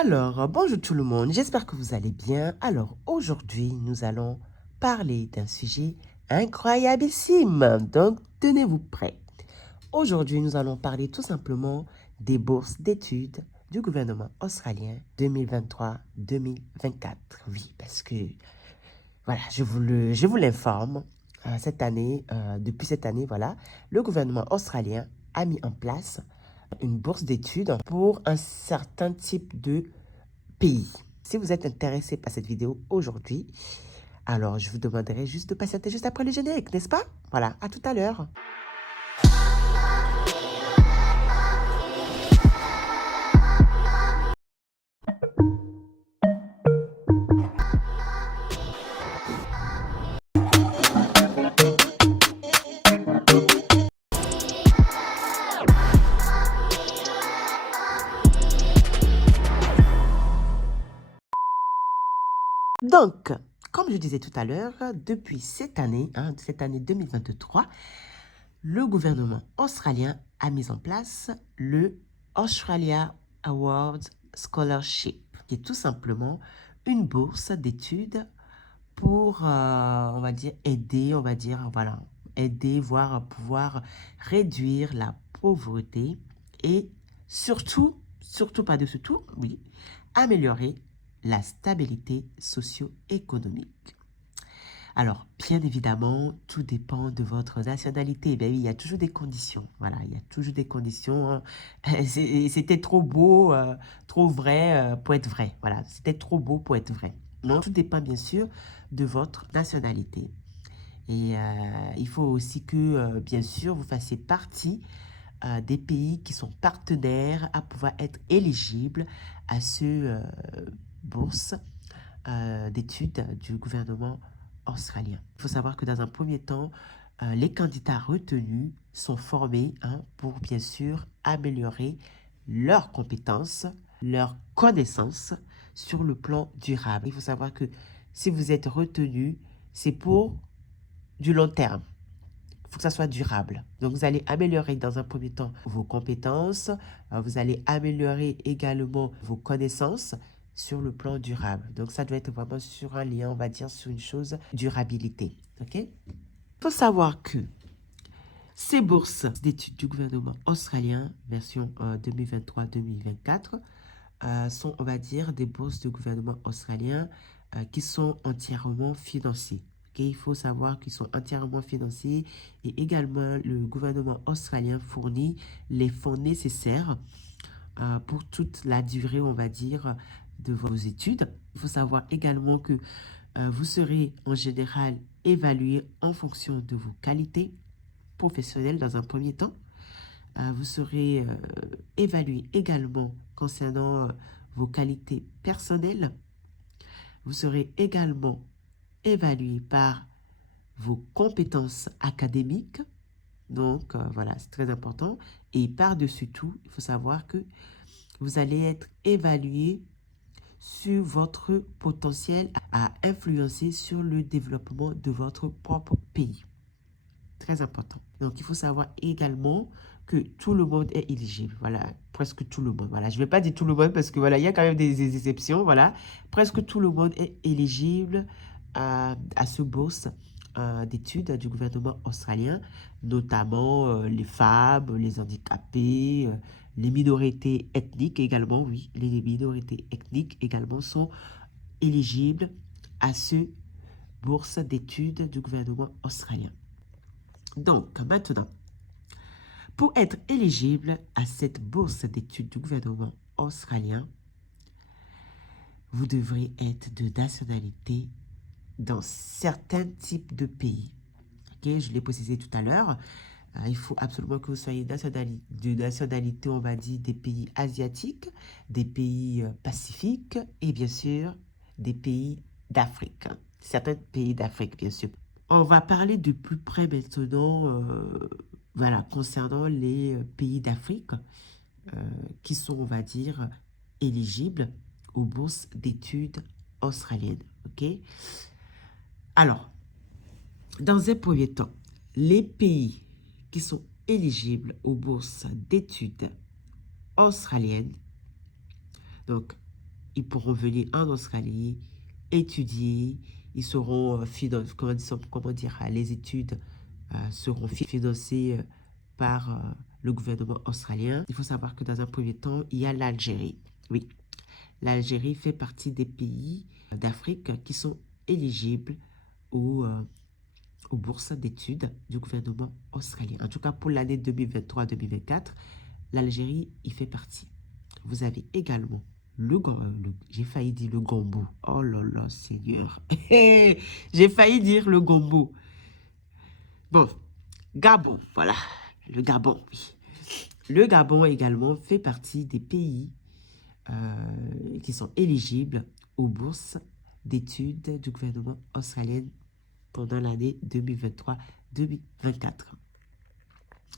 Alors, bonjour tout le monde, j'espère que vous allez bien. Alors, aujourd'hui, nous allons parler d'un sujet incroyableissime, donc tenez-vous prêts. Aujourd'hui, nous allons parler tout simplement des bourses d'études du gouvernement australien 2023-2024. Oui, parce que, voilà, je vous l'informe, depuis cette année, voilà, le gouvernement australien a mis en place une bourse d'études pour un certain type de pays. Si vous êtes intéressé par cette vidéo aujourd'hui, alors je vous demanderai juste de patienter juste après le générique, n'est-ce pas? Voilà, à tout à l'heure. Donc, comme je disais tout à l'heure, depuis cette année 2023, le gouvernement australien a mis en place le Australia Awards Scholarship, qui est tout simplement une bourse d'études pour, on va dire, aider, voire pouvoir réduire la pauvreté et surtout par-dessus tout, oui, améliorer la stabilité socio-économique. Alors, bien évidemment, tout dépend de votre nationalité. Ben oui, il y a toujours des conditions. Voilà, il y a toujours des conditions. Hein. C'était trop beau, trop vrai pour être vrai. Voilà, c'était trop beau pour être vrai. Non, tout dépend bien sûr de votre nationalité. Et il faut aussi que, bien sûr, vous fassiez partie des pays qui sont partenaires à pouvoir être éligibles à ce bourse d'études du gouvernement australien. Il faut savoir que dans un premier temps, les candidats retenus sont formés pour bien sûr améliorer leurs compétences, leurs connaissances sur le plan durable. Il faut savoir que si vous êtes retenu, c'est pour du long terme. Il faut que ça soit durable. Donc, vous allez améliorer dans un premier temps vos compétences. Vous allez améliorer également vos connaissances sur le plan durable. Donc, ça doit être vraiment sur un lien, on va dire, sur une chose, durabilité. OK? Il faut savoir que ces bourses d'études du gouvernement australien, version 2023-2024, sont, on va dire, des bourses du gouvernement australien qui sont entièrement financées. Okay? Il faut savoir qu'ils sont entièrement financés et également le gouvernement australien fournit les fonds nécessaires pour toute la durée, on va dire, de vos études. Il faut savoir également que vous serez en général évalué en fonction de vos qualités professionnelles dans un premier temps. Vous serez évalué également concernant vos qualités personnelles. Vous serez également évalué par vos compétences académiques. Donc, voilà, c'est très important. Et par-dessus tout, il faut savoir que vous allez être évalué sur votre potentiel à influencer sur le développement de votre propre pays. Très important. Donc, il faut savoir également que tout le monde est éligible. Voilà, presque tout le monde. Voilà, je ne vais pas dire tout le monde parce que voilà, il y a quand même des exceptions. Voilà, presque tout le monde est éligible à ce bourse d'études du gouvernement australien, notamment les femmes, les handicapés, les minorités ethniques également. Oui, les minorités ethniques également sont éligibles à ce bourse d'études du gouvernement australien. Donc, maintenant, pour être éligible à cette bourse d'études du gouvernement australien, vous devrez être de nationalité dans certains types de pays. Okay? Je l'ai précisé tout à l'heure. Il faut absolument que vous soyez de nationalité, on va dire, des pays asiatiques, des pays pacifiques et bien sûr des pays d'Afrique. Certains pays d'Afrique, bien sûr. On va parler de plus près maintenant, voilà, concernant les pays d'Afrique qui sont, on va dire, éligibles aux bourses d'études australiennes. OK? Alors, dans un premier temps, les pays qui sont éligibles aux bourses d'études australiennes, donc ils pourront venir en Australie, étudier, ils seront financés, comment dire, les études seront financées par le gouvernement australien. Il faut savoir que dans un premier temps, il y a l'Algérie. Oui, l'Algérie fait partie des pays d'Afrique qui sont éligibles aux bourses d'études du gouvernement australien. En tout cas, pour l'année 2023-2024, l'Algérie y fait partie. Vous avez également j'ai failli dire le Gombo. Oh là là, Seigneur. J'ai failli dire le Gombo. Bon, Gabon, voilà. Le Gabon, oui. Le Gabon également fait partie des pays qui sont éligibles aux bourses d'études du gouvernement australien pendant l'année 2023-2024.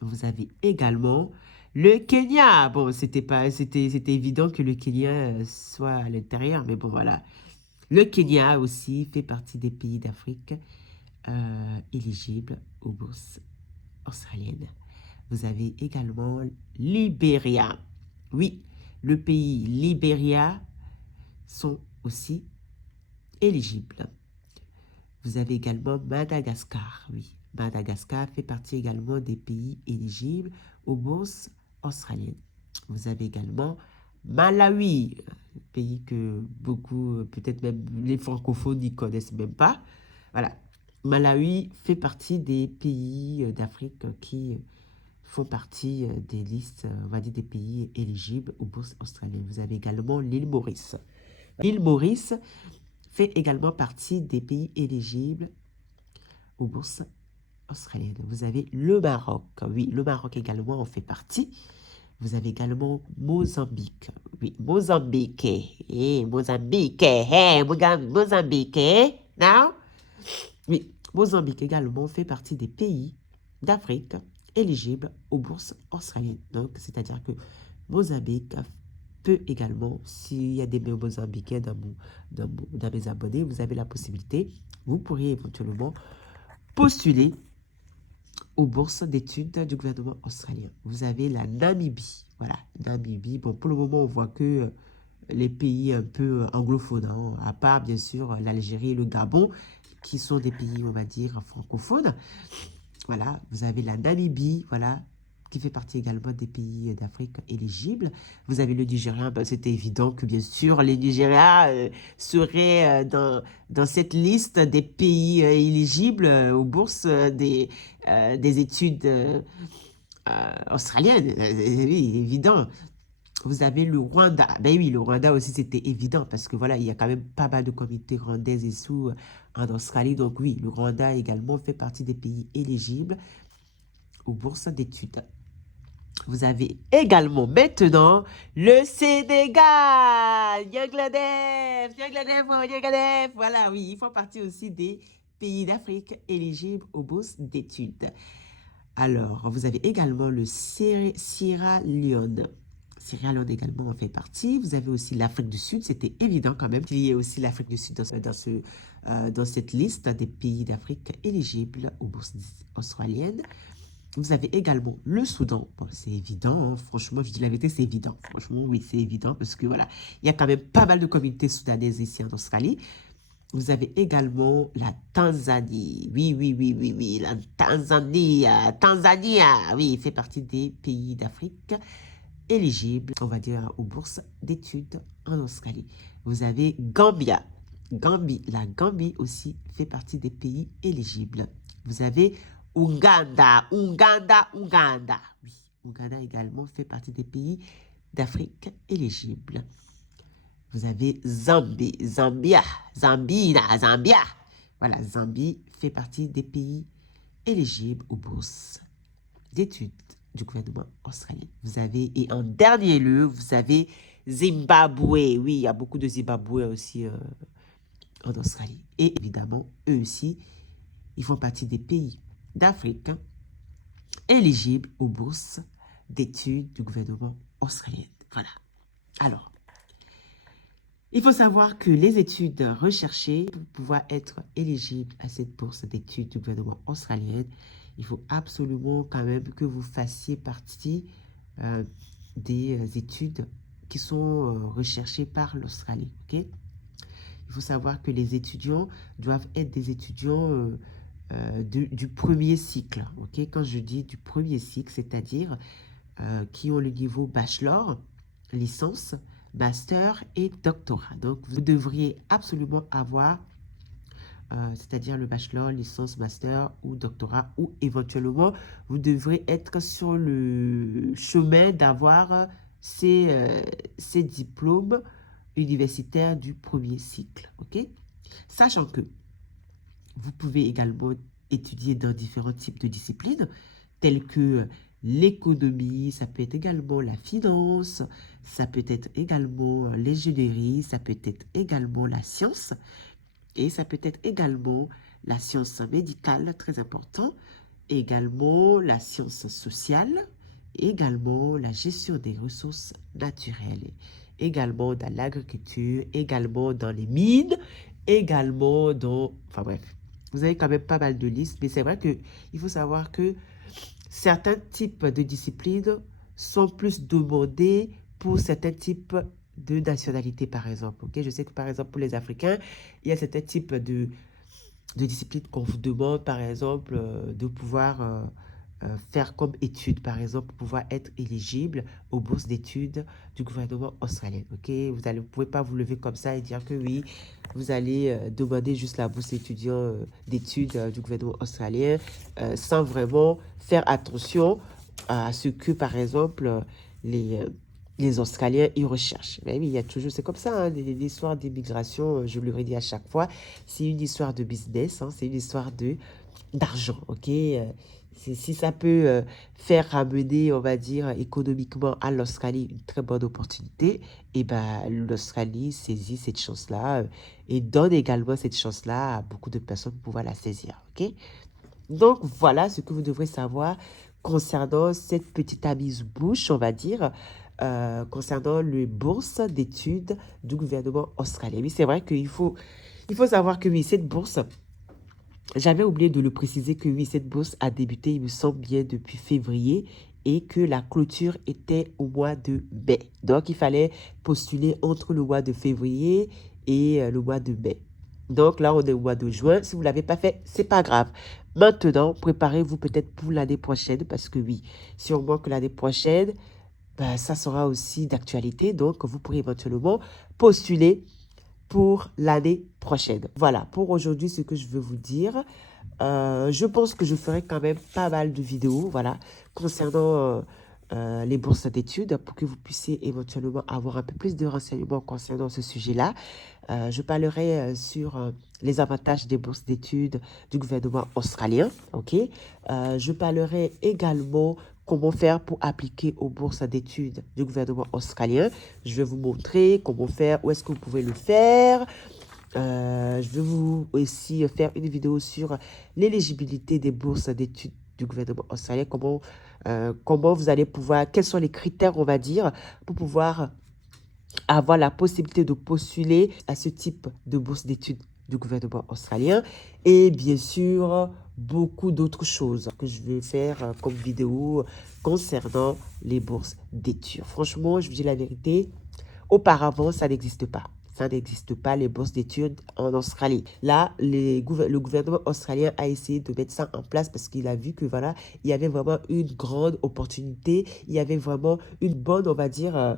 Vous avez également le Kenya. Bon, c'était évident que le Kenya soit à l'intérieur, mais bon, voilà. Le Kenya aussi fait partie des pays d'Afrique éligibles aux bourses australiennes. Vous avez également Libéria. Oui, le pays Libéria sont aussi éligibles. Vous avez également Madagascar. Oui, Madagascar fait partie également des pays éligibles aux bourses australiennes. Vous avez également Malawi, un pays que beaucoup, peut-être même les francophones n'y connaissent même pas. Voilà, Malawi fait partie des pays d'Afrique qui font partie des listes, on va dire, des pays éligibles aux bourses australiennes. Vous avez également l'île Maurice. L'île Maurice fait également partie des pays éligibles aux bourses australiennes. Vous avez le Maroc. Oui, le Maroc également en fait partie. Vous avez également Mozambique. Oui, Mozambique. Mozambique. Mozambique. Now? Oui, Mozambique également fait partie des pays d'Afrique éligibles aux bourses australiennes. Donc, c'est-à-dire que Mozambique peut également, s'il y a des Mozambicains dans mes abonnés, vous avez la possibilité, vous pourriez éventuellement postuler aux bourses d'études du gouvernement australien. Vous avez la Namibie. Voilà, Namibie. Bon, pour le moment, on voit que les pays un peu anglophones, hein, à part bien sûr l'Algérie et le Gabon, qui sont des pays, on va dire, francophones. Voilà, vous avez la Namibie, voilà, qui fait partie également des pays d'Afrique éligibles. Vous avez le Nigeria, ben, c'était évident que bien sûr les Nigeria seraient dans cette liste des pays éligibles aux bourses des études australiennes. Oui, évident. Vous avez le Rwanda. Ben oui, le Rwanda aussi, c'était évident parce que voilà, il y a quand même pas mal de communautés rwandaises et sous en Australie. Donc oui, le Rwanda également fait partie des pays éligibles aux bourses d'études. Vous avez également maintenant le Sénégal. Nyangladef, Nyangladef, Nyangladef. Voilà, oui, ils font partie aussi des pays d'Afrique éligibles aux bourses d'études. Alors, vous avez également le Sierra Leone. Sierra Leone également en fait partie. Vous avez aussi l'Afrique du Sud. C'était évident quand même qu'il y ait aussi l'Afrique du Sud dans cette liste des pays d'Afrique éligibles aux bourses australiennes. Vous avez également le Soudan. Bon, c'est évident, hein. Franchement, je dis la vérité, c'est évident. Franchement, oui, c'est évident parce que voilà, il y a quand même pas mal de communautés soudanaises ici en Australie. Vous avez également la Tanzanie. Oui, oui, oui, oui, oui, la Tanzanie. Tanzanie, oui, il fait partie des pays d'Afrique éligibles, on va dire, aux bourses d'études en Australie. Vous avez Gambia. La Gambie aussi fait partie des pays éligibles. Vous avez Ouganda. Oui, Ouganda également fait partie des pays d'Afrique éligibles. Vous avez Zambia. Voilà, Zambie fait partie des pays éligibles aux bourses d'études du gouvernement australien. Vous avez, et en dernier lieu, vous avez Zimbabwe. Oui, il y a beaucoup de Zimbabwe aussi en Australie. Et évidemment, eux aussi, ils font partie des pays d'Afrique éligibles aux bourses d'études du gouvernement australien. Voilà. Alors, il faut savoir que les études recherchées, pour pouvoir être éligibles à cette bourse d'études du gouvernement australien, il faut absolument quand même que vous fassiez partie des études qui sont recherchés par l'Australie. Ok? Il faut savoir que les étudiants doivent être des étudiants du premier cycle. Ok? Quand je dis du premier cycle, c'est-à-dire qui ont le niveau bachelor, licence, master et doctorat. Donc, vous devriez absolument avoir, c'est-à-dire le bachelor, licence, master ou doctorat, ou éventuellement, vous devrez être sur le chemin d'avoir ces diplômes universitaires du premier cycle. Ok? Sachant que vous pouvez également étudier dans différents types de disciplines, telles que l'économie, ça peut être également la finance, ça peut être également l'ingénierie, ça peut être également la science, et ça peut être également la science médicale, très important, également la science sociale, également la gestion des ressources naturelles, également dans l'agriculture, également dans les mines, également dans... Enfin bref, vous avez quand même pas mal de listes, mais c'est vrai qu'il faut savoir que certains types de disciplines sont plus demandés pour certains types de nationalités, par exemple. Ok, je sais que, par exemple, pour les Africains, il y a certains types de disciplines qu'on vous demande, par exemple, de pouvoir faire comme études, par exemple, pour pouvoir être éligible aux bourses d'études du gouvernement australien. Ok, vous pouvez pas vous lever comme ça et dire que oui, vous allez demander juste la bourse d'études du gouvernement australien sans vraiment faire attention à ce que, par exemple, les, euh, les Australiens y recherchent. Mais oui, il y a toujours, c'est comme ça, hein, l'histoire d'immigration, je le redis à chaque fois, c'est une histoire de business, hein, c'est une histoire d'argent, ok? Si ça peut faire ramener, on va dire, économiquement à l'Australie une très bonne opportunité, et ben l'Australie saisit cette chance-là et donne également cette chance-là à beaucoup de personnes pour pouvoir la saisir, ok? Donc, voilà ce que vous devrez savoir concernant cette petite amuse-bouche, on va dire, concernant les bourses d'études du gouvernement australien. Oui, c'est vrai il faut savoir que oui, cette bourse, j'avais oublié de le préciser que oui, cette bourse a débuté, il me semble bien, depuis février et que la clôture était au mois de mai. Donc, il fallait postuler entre le mois de février et le mois de mai. Donc là, on est au mois de juin. Si vous ne l'avez pas fait, c'est pas grave. Maintenant, préparez-vous peut-être pour l'année prochaine parce que oui, sûrement que l'année prochaine, ben, ça sera aussi d'actualité. Donc, vous pourrez éventuellement postuler pour l'année prochaine. Voilà, pour aujourd'hui, ce que je veux vous dire. Je pense que je ferai quand même pas mal de vidéos, voilà, concernant les bourses d'études pour que vous puissiez éventuellement avoir un peu plus de renseignements concernant ce sujet-là. Je parlerai sur les avantages des bourses d'études du gouvernement australien, ok? Je parlerai également comment faire pour appliquer aux bourses d'études du gouvernement australien. Je vais vous montrer comment faire, où est-ce que vous pouvez le faire. Je vais vous aussi faire une vidéo sur l'éligibilité des bourses d'études du gouvernement australien, comment vous allez pouvoir, quels sont les critères, on va dire, pour pouvoir avoir la possibilité de postuler à ce type de bourse d'études du gouvernement australien et bien sûr beaucoup d'autres choses que je vais faire comme vidéo concernant les bourses d'études. Franchement, je vous dis la vérité, auparavant, ça n'existe pas. Ça n'existe pas, les bourses d'études en Australie. Là, le gouvernement australien a essayé de mettre ça en place parce qu'il a vu que, voilà, il y avait vraiment une grande opportunité. Il y avait vraiment une bonne, on va dire,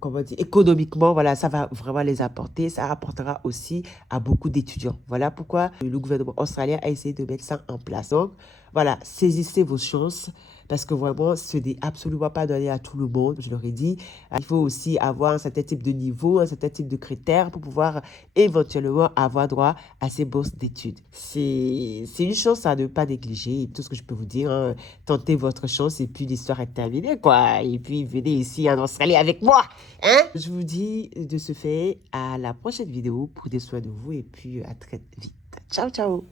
comment dire, économiquement, voilà, ça va vraiment les apporter. Ça rapportera aussi à beaucoup d'étudiants. Voilà pourquoi le gouvernement australien a essayé de mettre ça en place. Donc, voilà, saisissez vos chances parce que vraiment, ce n'est absolument pas donné à tout le monde, je leur ai dit. Il faut aussi avoir un certain type de niveau, un certain type de critères pour pouvoir éventuellement avoir droit à ces bourses d'études. C'est une chance à ne pas négliger. Tout ce que je peux vous dire, hein, tentez votre chance et puis l'histoire est terminée, quoi. Et puis venez ici en Australie avec moi, hein. Je vous dis de ce fait à la prochaine vidéo. Prenez soin de vous et puis à très vite. Ciao, ciao.